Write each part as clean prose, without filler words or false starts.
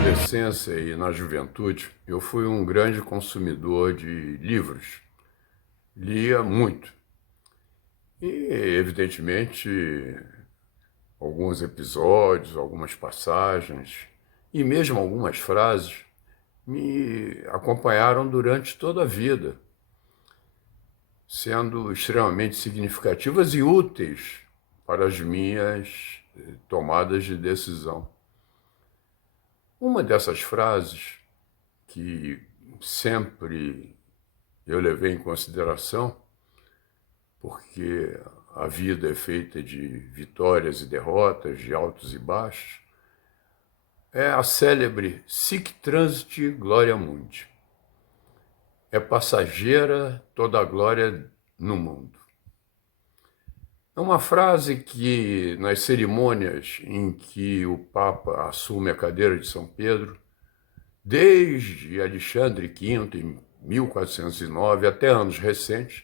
adolescência e na juventude, eu fui um grande consumidor de livros. Lia muito. E, evidentemente, alguns episódios, algumas passagens e mesmo algumas frases me acompanharam durante toda a vida, sendo extremamente significativas e úteis para as minhas tomadas de decisão. Uma dessas frases que sempre eu levei em consideração, porque a vida é feita de vitórias e derrotas, de altos e baixos, é a célebre Sic transit gloria mundi. É passageira toda a glória no mundo. É uma frase que, nas cerimônias em que o Papa assume a cadeira de São Pedro, desde Alexandre V, em 1409, até anos recentes,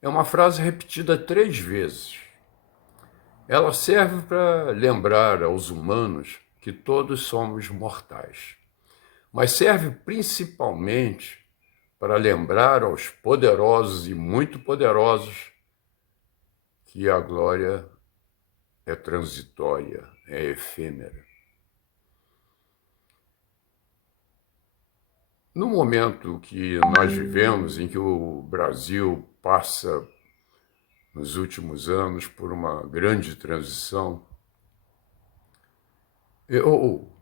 é uma frase repetida 3 vezes. Ela serve para lembrar aos humanos que todos somos mortais, mas serve principalmente para lembrar aos poderosos e muito poderosos que a glória é transitória, é efêmera. No momento que nós vivemos, em que o Brasil passa, nos últimos anos, por uma grande transição, eu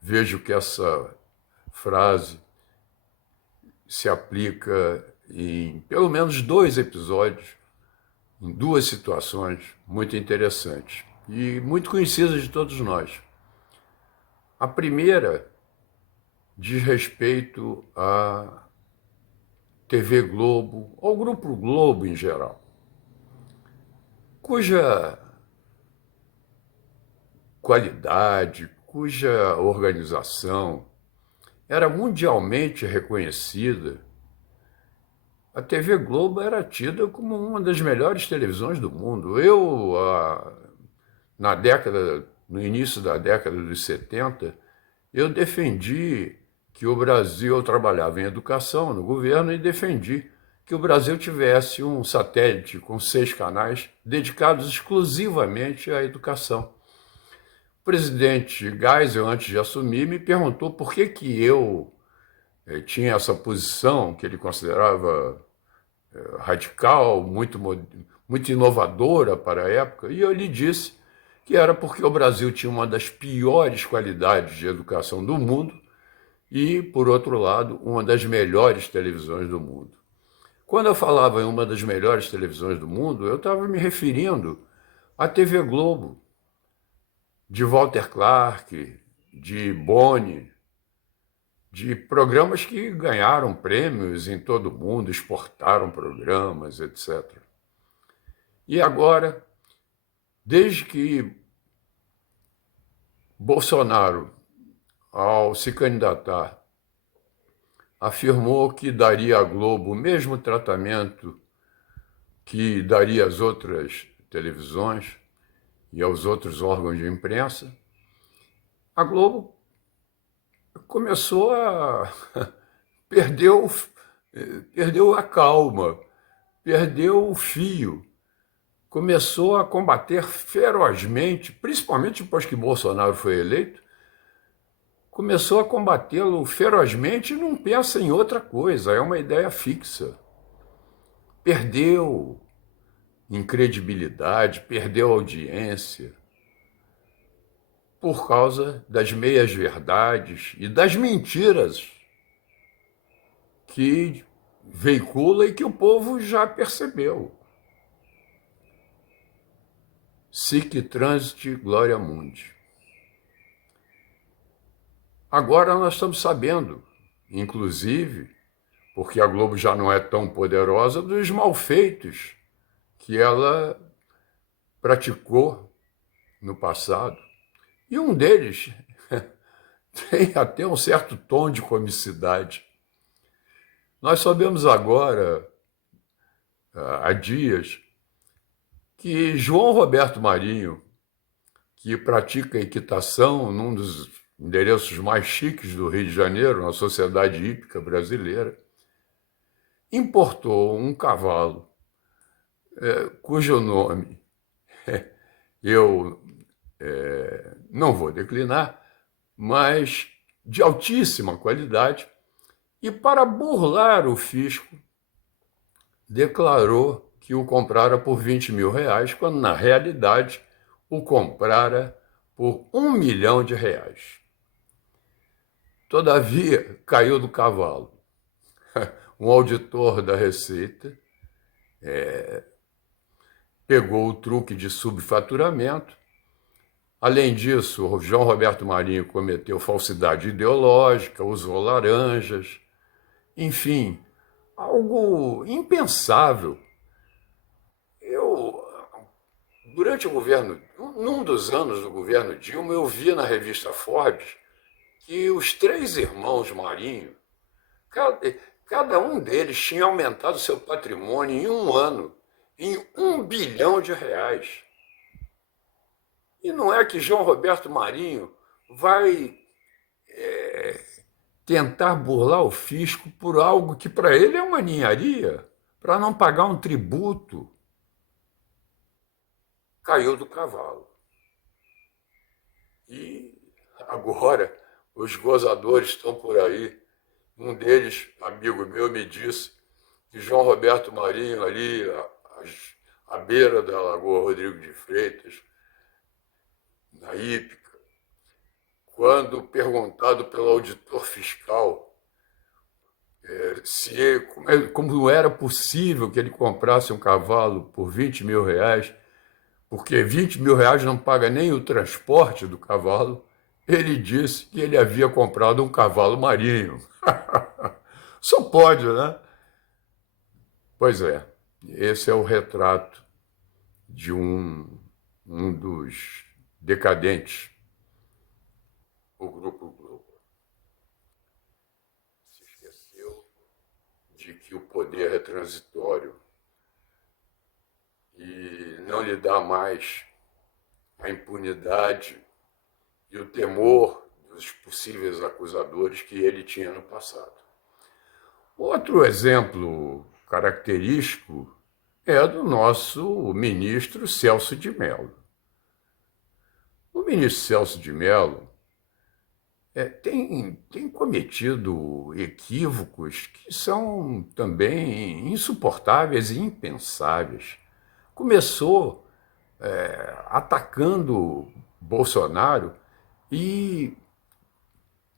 vejo que essa frase se aplica em pelo menos 2 episódios, em 2 situações muito interessantes e muito conhecidas de todos nós. A primeira diz respeito à TV Globo, ao Grupo Globo em geral, cuja qualidade, cuja organização era mundialmente reconhecida. A TV Globo era tida como uma das melhores televisões do mundo. No início da década dos 70, eu defendi que o Brasil, eu trabalhava em educação no governo e defendi que o Brasil tivesse um satélite com 6 canais dedicados exclusivamente à educação. O presidente Geisel, antes de assumir, me perguntou por que eu tinha essa posição que ele considerava radical, muito inovadora para a época, e eu lhe disse que era porque o Brasil tinha uma das piores qualidades de educação do mundo e, por outro lado, uma das melhores televisões do mundo. Quando eu falava em uma das melhores televisões do mundo, eu estava me referindo à TV Globo, de Walter Clark, de Boni, de programas que ganharam prêmios em todo o mundo, exportaram programas, etc. E agora, desde que Bolsonaro, ao se candidatar, afirmou que daria à Globo o mesmo tratamento que daria às outras televisões e aos outros órgãos de imprensa, a Globo começou a perdeu, perdeu a calma, perdeu o fio, começou a combater ferozmente, principalmente depois que Bolsonaro foi eleito, começou a combatê-lo ferozmente e não pensa em outra coisa, é uma ideia fixa. Perdeu em credibilidade, perdeu audiência, por causa das meias-verdades e das mentiras que veicula e que o povo já percebeu. Sic transit gloria mundi. Agora nós estamos sabendo, inclusive, porque a Globo já não é tão poderosa, dos malfeitos que ela praticou no passado. E um deles tem até um certo tom de comicidade. Nós sabemos agora, há dias, que João Roberto Marinho, que pratica equitação num dos endereços mais chiques do Rio de Janeiro, na sociedade hípica brasileira, importou um cavalo cujo nome eu não vou declinar, mas de altíssima qualidade, e para burlar o fisco, declarou que o comprara por 20 mil reais, quando na realidade o comprara por R$ 1 milhão. Todavia, caiu do cavalo. Um auditor da Receita pegou o truque de subfaturamento. Além disso, o João Roberto Marinho cometeu falsidade ideológica, usou laranjas, enfim, algo impensável. Durante o governo, num dos anos do governo Dilma, eu vi na revista Forbes que os 3 irmãos Marinho, cada um deles tinha aumentado seu patrimônio em um ano em R$ 1 bilhão. E não é que João Roberto Marinho vai tentar burlar o fisco por algo que para ele é uma ninharia, para não pagar um tributo. Caiu do cavalo. E agora os gozadores estão por aí. Um deles, amigo meu, me disse que João Roberto Marinho, ali à beira da Lagoa Rodrigo de Freitas, na hípica, quando perguntado pelo auditor fiscal como era possível que ele comprasse um cavalo por 20 mil reais, porque 20 mil reais não paga nem o transporte do cavalo, ele disse que ele havia comprado um cavalo marinho. Só pode, né? Pois é, esse é o retrato de um dos decadentes, o Grupo Globo. Se esqueceu de que o poder é transitório e não lhe dá mais a impunidade e o temor dos possíveis acusadores que ele tinha no passado. Outro exemplo característico é do nosso ministro Celso de Mello. O ministro Celso de Mello tem cometido equívocos que são também insuportáveis e impensáveis. Começou atacando Bolsonaro e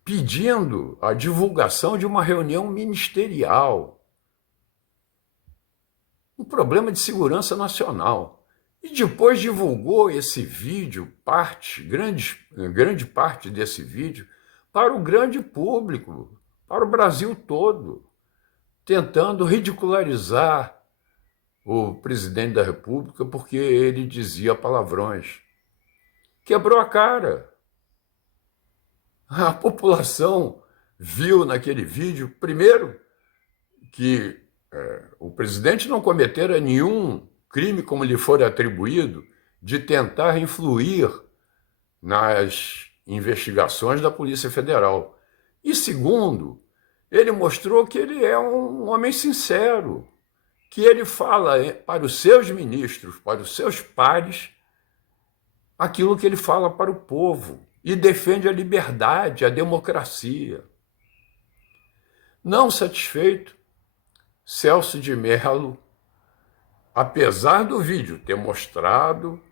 pedindo a divulgação de uma reunião ministerial, um problema de segurança nacional. E depois divulgou esse vídeo, grande parte desse vídeo, para o grande público, para o Brasil todo, tentando ridicularizar o presidente da República porque ele dizia palavrões. Quebrou a cara. A população viu naquele vídeo, primeiro, que o presidente não cometera nenhum crime como lhe for atribuído de tentar influir nas investigações da Polícia Federal. E segundo, ele mostrou que ele é um homem sincero, que ele fala para os seus ministros, para os seus pares, aquilo que ele fala para o povo e defende a liberdade, a democracia. Não satisfeito, Celso de Mello, apesar do vídeo ter mostrado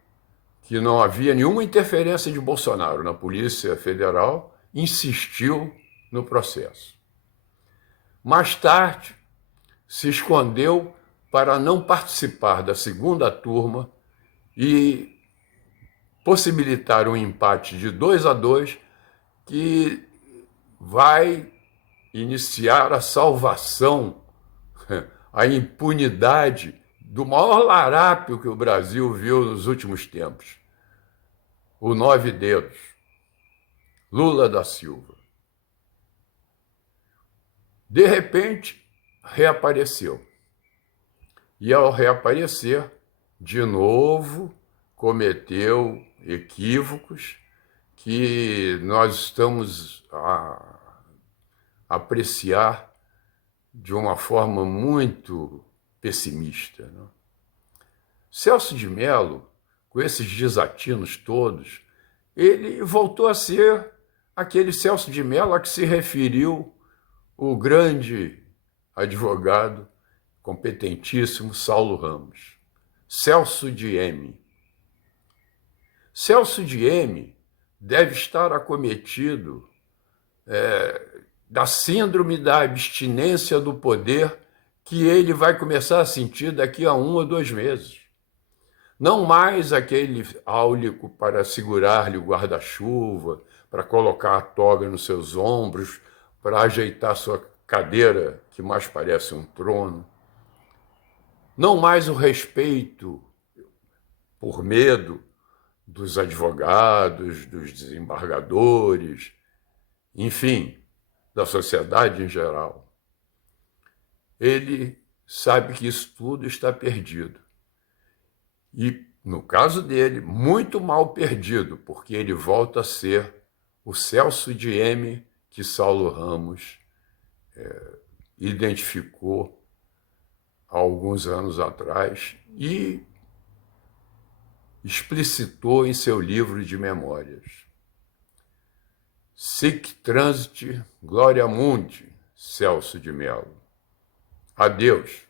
que não havia nenhuma interferência de Bolsonaro na Polícia Federal, insistiu no processo. Mais tarde, se escondeu para não participar da segunda turma e possibilitar um empate de 2-2 que vai iniciar a salvação, a impunidade do maior larápio que o Brasil viu nos últimos tempos, o 9 dedos, Lula da Silva. De repente, reapareceu. E ao reaparecer, de novo, cometeu equívocos que nós estamos a apreciar de uma forma muito pessimista, né? Celso de Mello, com esses desatinos todos, ele voltou a ser aquele Celso de Mello a que se referiu o grande advogado competentíssimo Saulo Ramos. Celso de M. Celso de M deve estar acometido da síndrome da abstinência do poder que ele vai começar a sentir daqui a 1 ou 2 meses. Não mais aquele áulico para segurar-lhe o guarda-chuva, para colocar a toga nos seus ombros, para ajeitar sua cadeira, que mais parece um trono. Não mais o respeito por medo dos advogados, dos desembargadores, enfim, da sociedade em geral. Ele sabe que isso tudo está perdido. E, no caso dele, muito mal perdido, porque ele volta a ser o Celso de M que Saulo Ramos identificou há alguns anos atrás e explicitou em seu livro de memórias. Sic transit gloria mundi, Celso de Mello. Adeus.